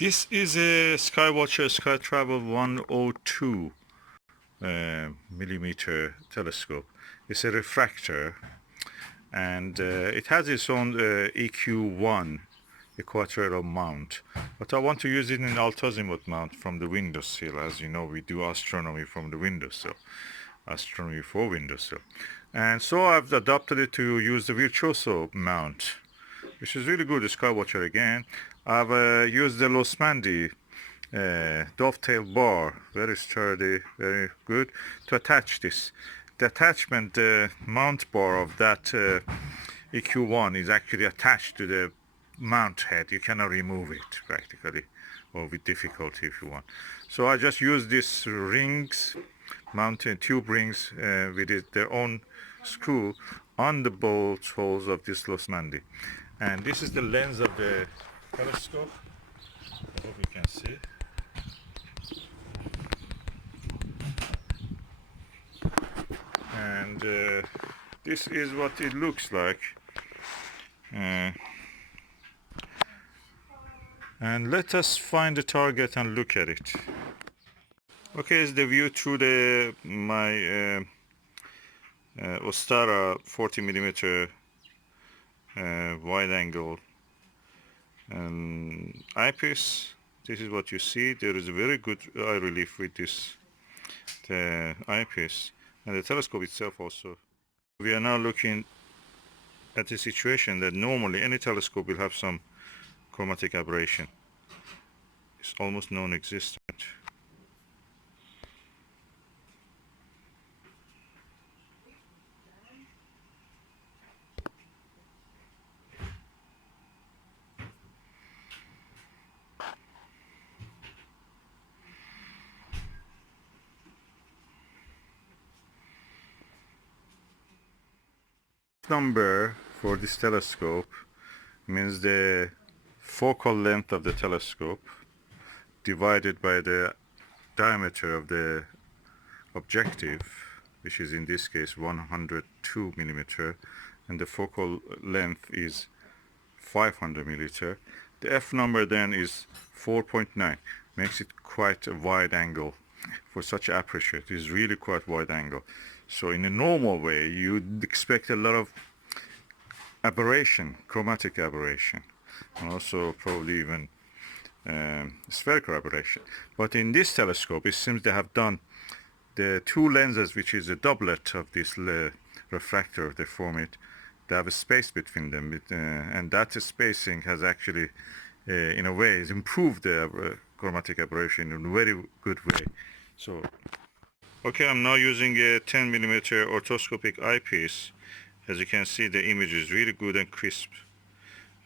This is a SkyWatcher Startravel 102 millimeter telescope. It's a refractor, and it has its own EQ1 equatorial mount, but I want to use it in altazimuth mount from the windowsill. As you know, we do astronomy from the windowsill, astronomy for windowsill, and so I've adopted it to use the virtuoso mount, which is really good. The SkyWatcher again. I've used the Losmandy dovetail bar, very sturdy, very good, to attach this. The attachment mount bar of that EQ1 is actually attached to the mount head. You cannot remove it practically, or with difficulty if you want. So I just use these rings, mountain tube rings with their own screw on the bolt holes of this Losmandy. And this is the lens of the telescope. I hope you can see. And this is what it looks like. And let us find the target and look at it. Okay, it's the view through my Ostara 40 millimeter wide angle eyepiece. This is what you see. There is a very good eye relief with this eyepiece, and the telescope itself also. We are now looking at a situation that normally any telescope will have some chromatic aberration. It's almost non-existent. Number for this telescope means the focal length of the telescope divided by the diameter of the objective, which is in this case 102 millimeter, and the focal length is 500 millimeter. The F number then is 4.9, makes it quite a wide angle for such aperture. It is really quite wide angle. So in a normal way, you'd expect a lot of aberration, chromatic aberration, and also probably even spherical aberration. But in this telescope, it seems they have done the two lenses, which is a doublet of this refractor, they form it. They have a space between them, and that spacing has actually, in a way, has improved the chromatic aberration in a very good way. So, okay, I'm now using a 10 millimeter orthoscopic eyepiece. As you can see, the image is really good and crisp.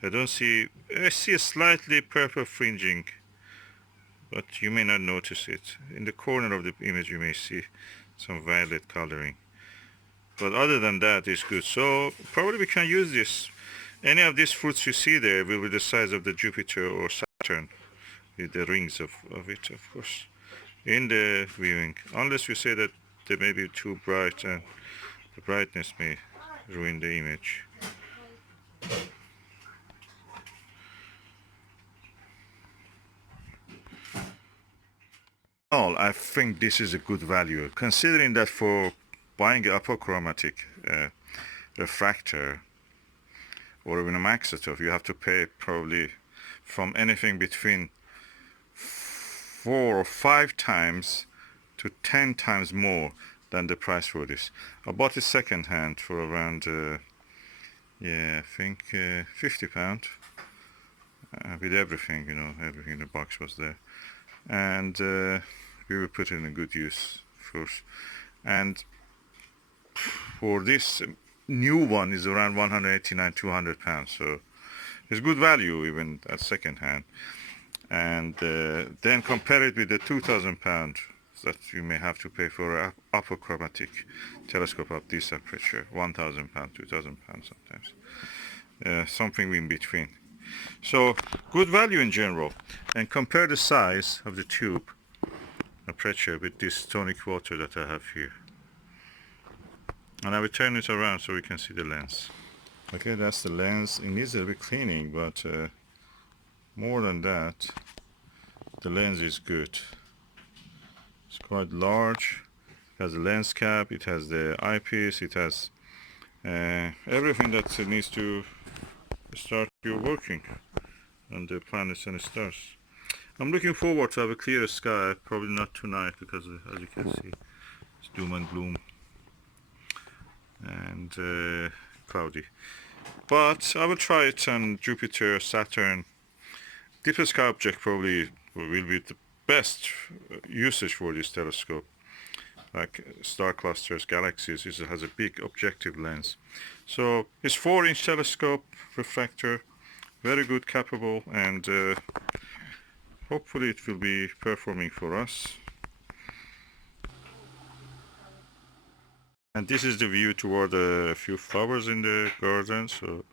I see a slightly purple fringing, but you may not notice it. In the corner of the image, you may see some violet coloring. But other than that, it's good. So probably we can use this. Any of these fruits you see there will be the size of the Jupiter or Saturn, with the rings of it, of course, in the viewing. Unless you say that they may be too bright and the brightness may ruin the image. All, I think this is a good value, considering that for buying an apochromatic refractor or even a maxitoph, you have to pay probably from anything between 4 or 5 times to 10 times more than the price for this. I bought it second hand for around I think £50 with everything, you know, everything in the box was there, and we will put it in a good use, of course. And for this new one is around 189, 200 pounds, so it's good value even at second hand. And then compare it with the 2,000 pound that you may have to pay for an apochromatic telescope of this aperture, 1,000 pounds, 2,000 pounds sometimes, something in between. So good value in general. And compare the size of the tube aperture with this tonic water that I have here. And I will turn it around so we can see the lens. Okay, that's the lens. It needs a bit cleaning, but more than that, the lens is good. It's quite large. It has a lens cap, it has the eyepiece, it has everything that needs to start your working on the planets and stars. I'm looking forward to have a clear sky, probably not tonight because as you can see it's doom and gloom and cloudy. But I will try it on Jupiter, Saturn. Deep sky object probably will be the best usage for this telescope. Like star clusters, galaxies, it has a big objective lens. So it's 4-inch telescope, refractor, very good, capable, and hopefully it will be performing for us. And this is the view toward a few flowers in the garden. So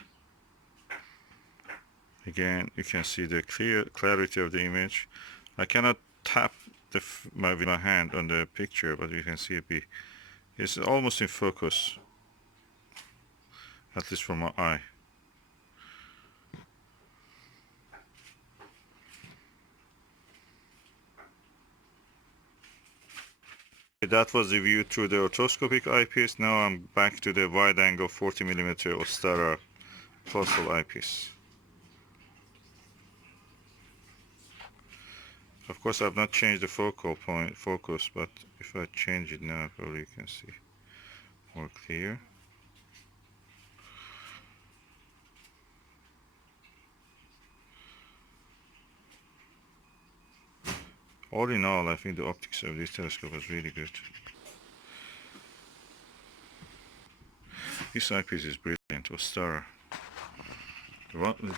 again, you can see the clarity of the image. I cannot tap my hand on the picture, but you can see it's almost in focus, at least from my eye. That was the view through the orthoscopic eyepiece. Now I'm back to the wide angle 40mm Ostara fossil eyepiece. Of course I've not changed the focus, but if I change it now, probably you can see more clear. All in all, I think the optics of this telescope is really good. This eyepiece is brilliant, Ostara.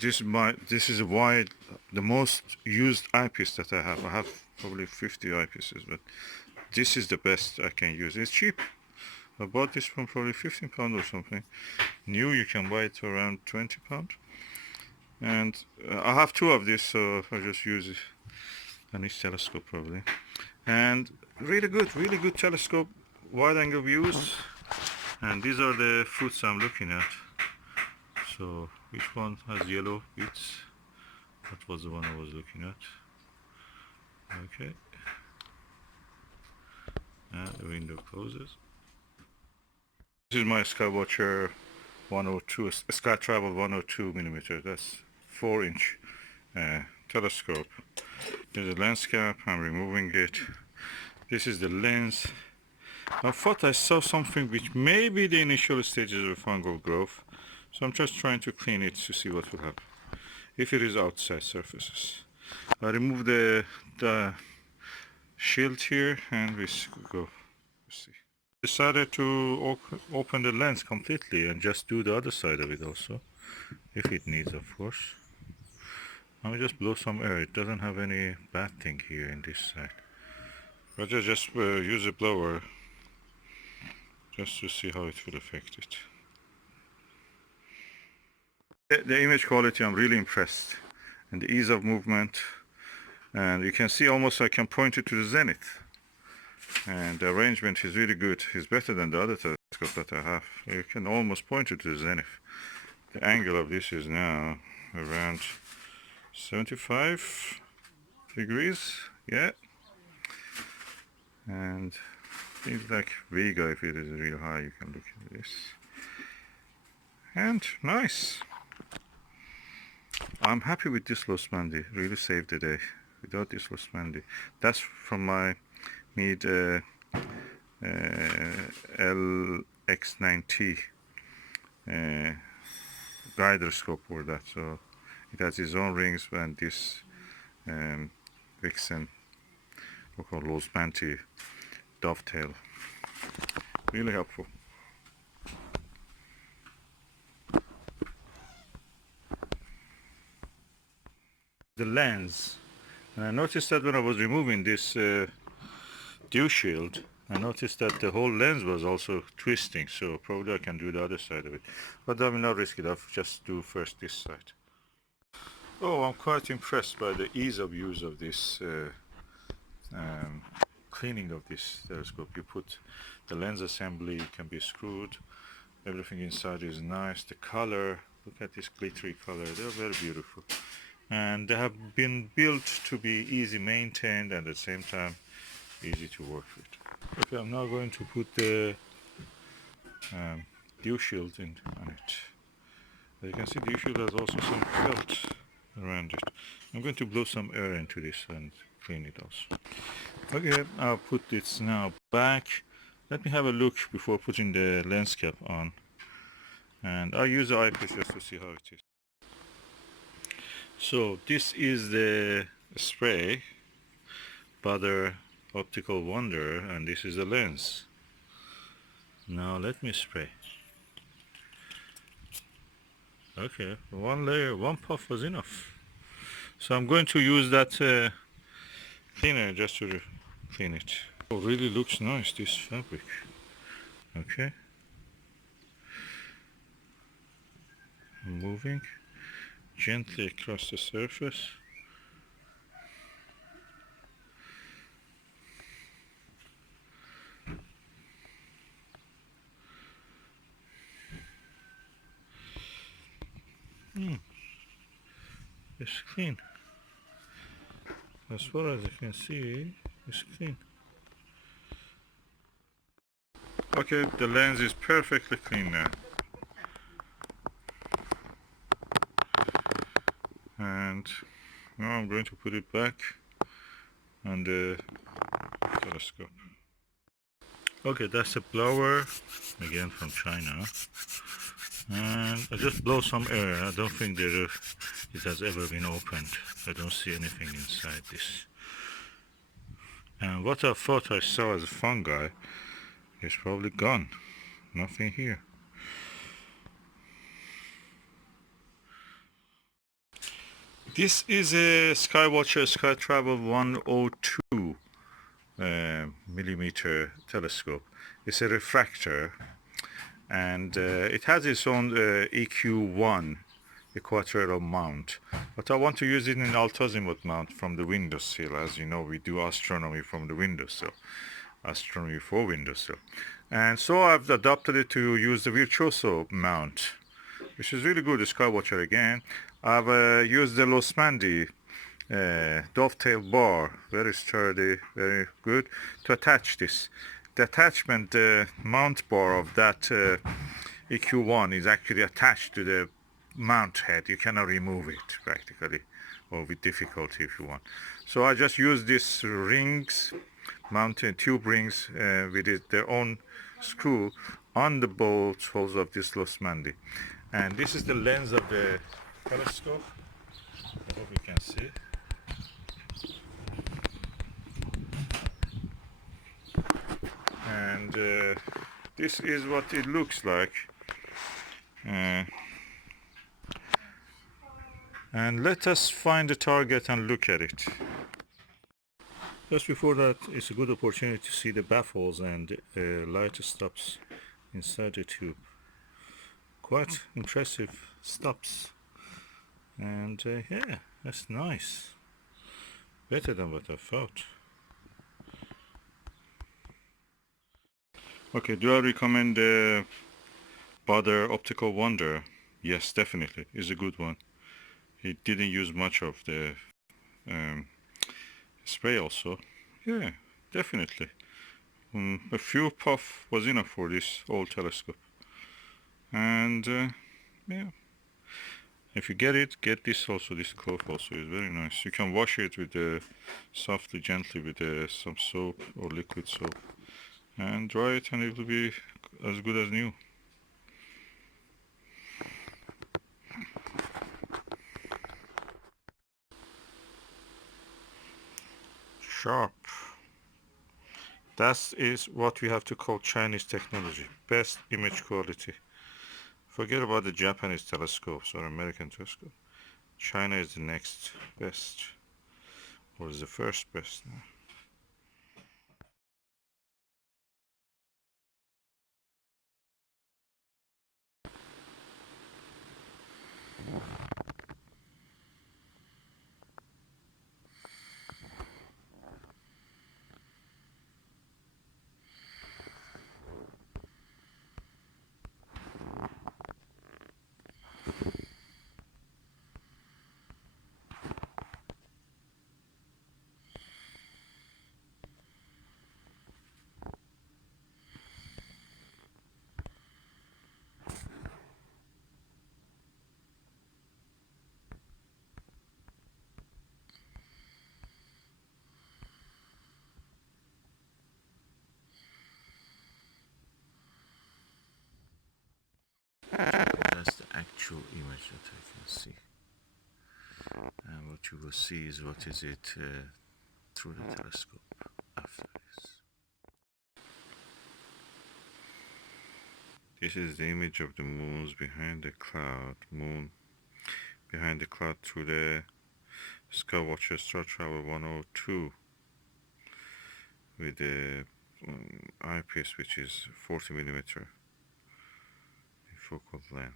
This is the most used eyepiece that I have. I have probably 50 eyepieces, but this is the best I can use. It's cheap. I bought this from probably £15 or something. New, you can buy it for around £20. And I have 2 of this, so I just use it on each telescope probably. And really good telescope, wide angle views. And these are the fruits I'm looking at. So which one has yellow bits? That was the one I was looking at. Okay. And the window closes. This is my SkyWatcher 102, Startravel 102mm. That's 4-inch telescope. There's a lens cap. I'm removing it. This is the lens. I thought I saw something which may be the initial stages of fungal growth. So I'm just trying to clean it to see what will happen if it is outside surfaces. I remove the shield here and we go. See. Decided to open the lens completely and just do the other side of it also, if it needs, of course. I will just blow some air. It doesn't have any bad thing here in this side. But I just use a blower just to see how it will affect it. The image quality, I'm really impressed, and the ease of movement, and you can see almost I can point it to the zenith, and the arrangement is really good. It's better than the other telescope that I have. You can almost point it to the zenith. The angle of this is now around 75 degrees, yeah, and things like Vega, if it is real high, you can look at this, and nice. I'm happy with this Losmandy, really saved the day. Without this Losmandy, that's from my Meade LX9T guider scope for that. So it has its own rings, and this Vixen, we call Losmandy dovetail. Really helpful. The lens, and I noticed that when I was removing this dew shield, I noticed that the whole lens was also twisting, so probably I can do the other side of it, but I will not risk it. I'll just do first this side. Oh, I'm quite impressed by the ease of use of this cleaning of this telescope. You put the lens assembly, it can be screwed, everything inside is nice. The color, look at this glittery color, they're very beautiful. and they have been built to be easy maintained and at the same time easy to work with. Okay, I'm now going to put the dew shield on it. As you can see, dew shield has also some felt around it. I'm going to blow some air into this and clean it also. Okay, I'll put this now back. Let me have a look before putting the lens cap on. And I'll use the eyepiece just to see how it is. So this is the spray, Butter Optical Wonder, and this is the lens. Now let me spray. Okay, one layer, one puff was enough. So I'm going to use that cleaner just to clean it. Oh, really looks nice, this fabric. Okay. I'm moving gently across the surface. It's clean. As far as I can see, it's clean. Okay, the lens is perfectly clean now. And now I'm going to put it back on the telescope. Okay, that's a blower, again from China. And I just blow some air. I don't think it has ever been opened. I don't see anything inside this. And what I thought I saw as a fungi is probably gone. Nothing here. This is a SkyWatcher Startravel 102 millimeter telescope. It's a refractor, and it has its own EQ1 equatorial mount, but I want to use it in altazimuth mount from the windowsill. As you know, we do astronomy from the windowsill, astronomy for windowsill, and so I've adopted it to use the virtuoso mount, which is really good. The SkyWatcher again. I've used the Losmandy dovetail bar, very sturdy, very good, to attach this. The attachment mount bar of that EQ1 is actually attached to the mount head. You cannot remove it practically, or with difficulty if you want. So I just use these rings, mounted tube rings with their own screw on the bolts holes of this Losmandy. And this is the lens of the telescope. I hope you can see. And this is what it looks like. And let us find the target and look at it. Just before that, it's a good opportunity to see the baffles and light stops inside the tube. Quite impressive stops. And yeah, that's nice. Better than what I thought. Okay, do I recommend the Butter Optical Wonder? Yes, definitely. It's a good one. It didn't use much of the spray also. Yeah, definitely. A few puff was enough for this old telescope. And yeah, if you get this also. This cloth also is very nice. You can wash it with softly, gently with some soap or liquid soap, and dry it, and it will be as good as new. Sharp. That is what we have to call Chinese technology. Best image quality. Forget about the Japanese telescopes or American telescope. China is the next best, or is the first best now. actual image that I can see. And what you will see is what is it through the telescope after this. This is the image of the moons behind the cloud. Moon behind the cloud through the SkyWatcher Startravel 102 with the eyepiece, which is 40mm focal length.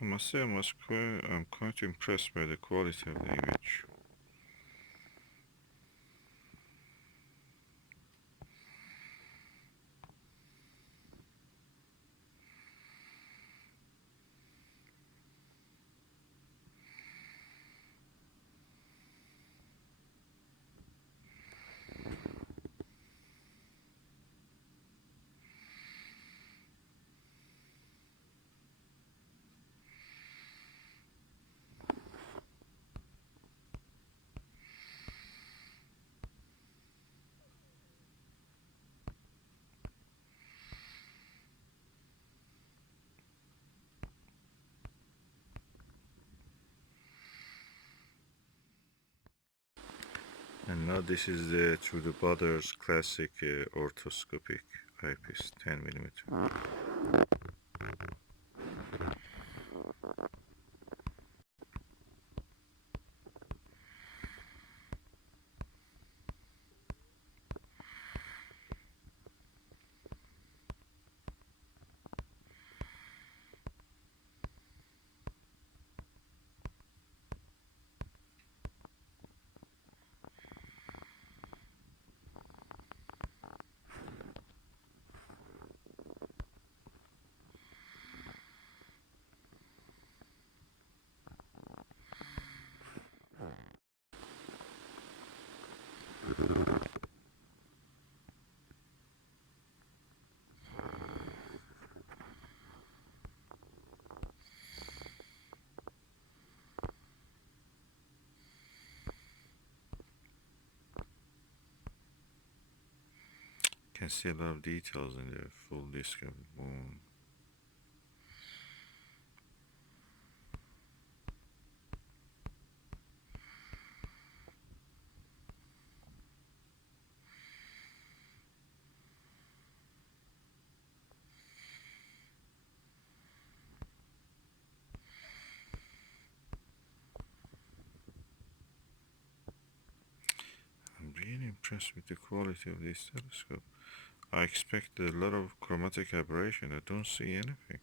I must say I'm quite impressed by the quality of the image. And now this is the through the Butter's classic orthoscopic eyepiece, 10mm. Can see a lot of details in the full disk of the moon. I'm really impressed with the quality of this telescope. I expected a lot of chromatic aberration. I don't see anything.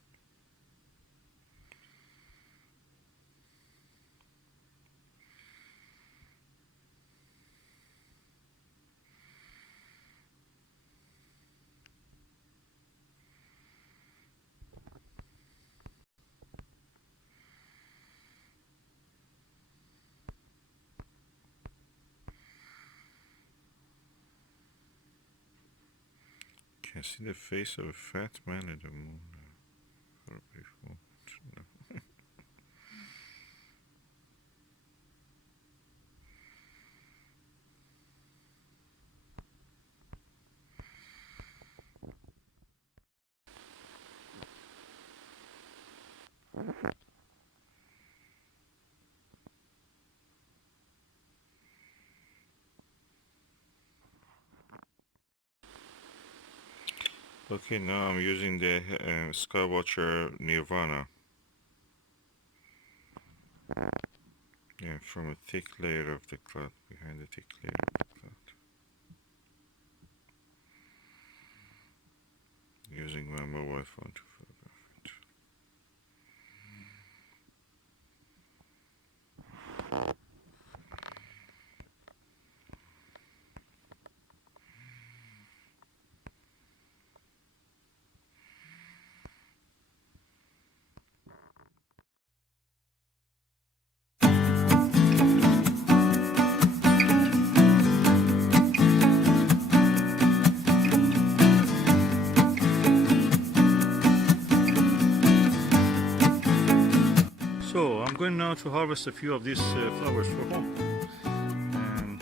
Can see the face of a fat man in the moon. For a brief moment. No. Okay, now I'm using the SkyWatcher Nirvana. Yeah, from a thick layer of the cloud, behind the thick layer of the cloud. Using my mobile phone to photograph it. So I'm going now to harvest a few of these flowers for home. And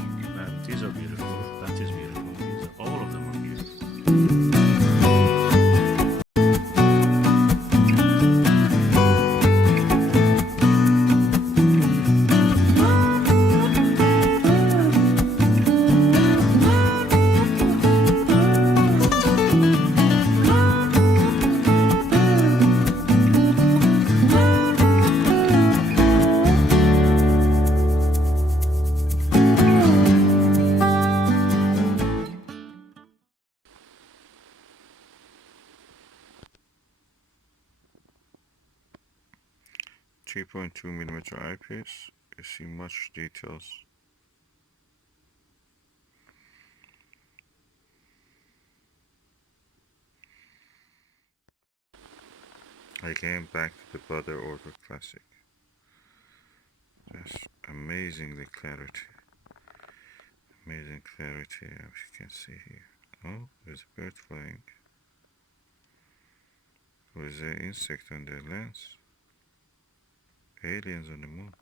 these are beautiful. That is beautiful. All of them are beautiful. 3.2mm eyepiece. You see much details. Again, back to the Butter Order Classic. That's amazing, the clarity. Amazing clarity, as you can see here. Oh, there's a bird flying. There's an insect on the lens. Aliens on the moon.